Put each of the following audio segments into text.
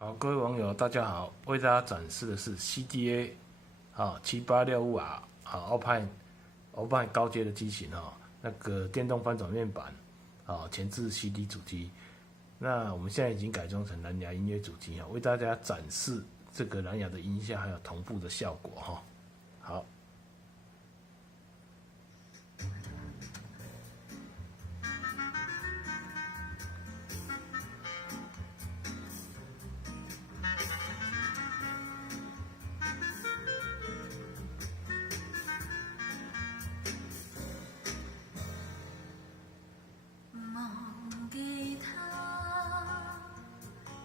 好，各位网友，大家好，为大家展示的是 CDA 7865R Alpine 高阶的机型那个电动翻转面板前置 CD 主机。那我们现在已经改装成蓝牙音乐主机为大家展示这个蓝牙的音效还有同步的效果好。忘記他，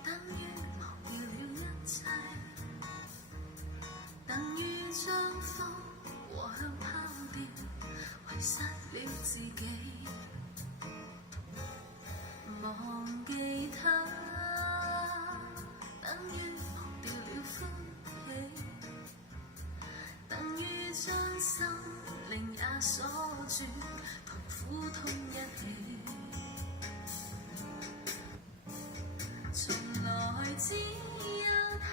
等於忘掉了一切，等於將風和香拋掉，遺失了自己。忘記他，等於忘掉了歡喜，等於將心靈也鎖住，同苦痛一起。從來只有他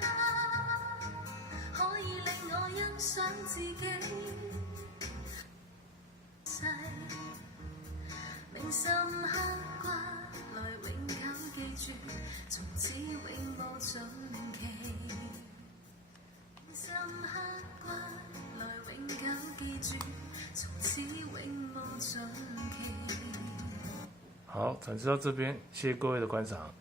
可以令我欣賞自己，銘心刻骨來永久記住，從此永無盡期。銘心刻骨來永久記住，從此永無盡期。好，展示到这边，谢谢各位的观赏。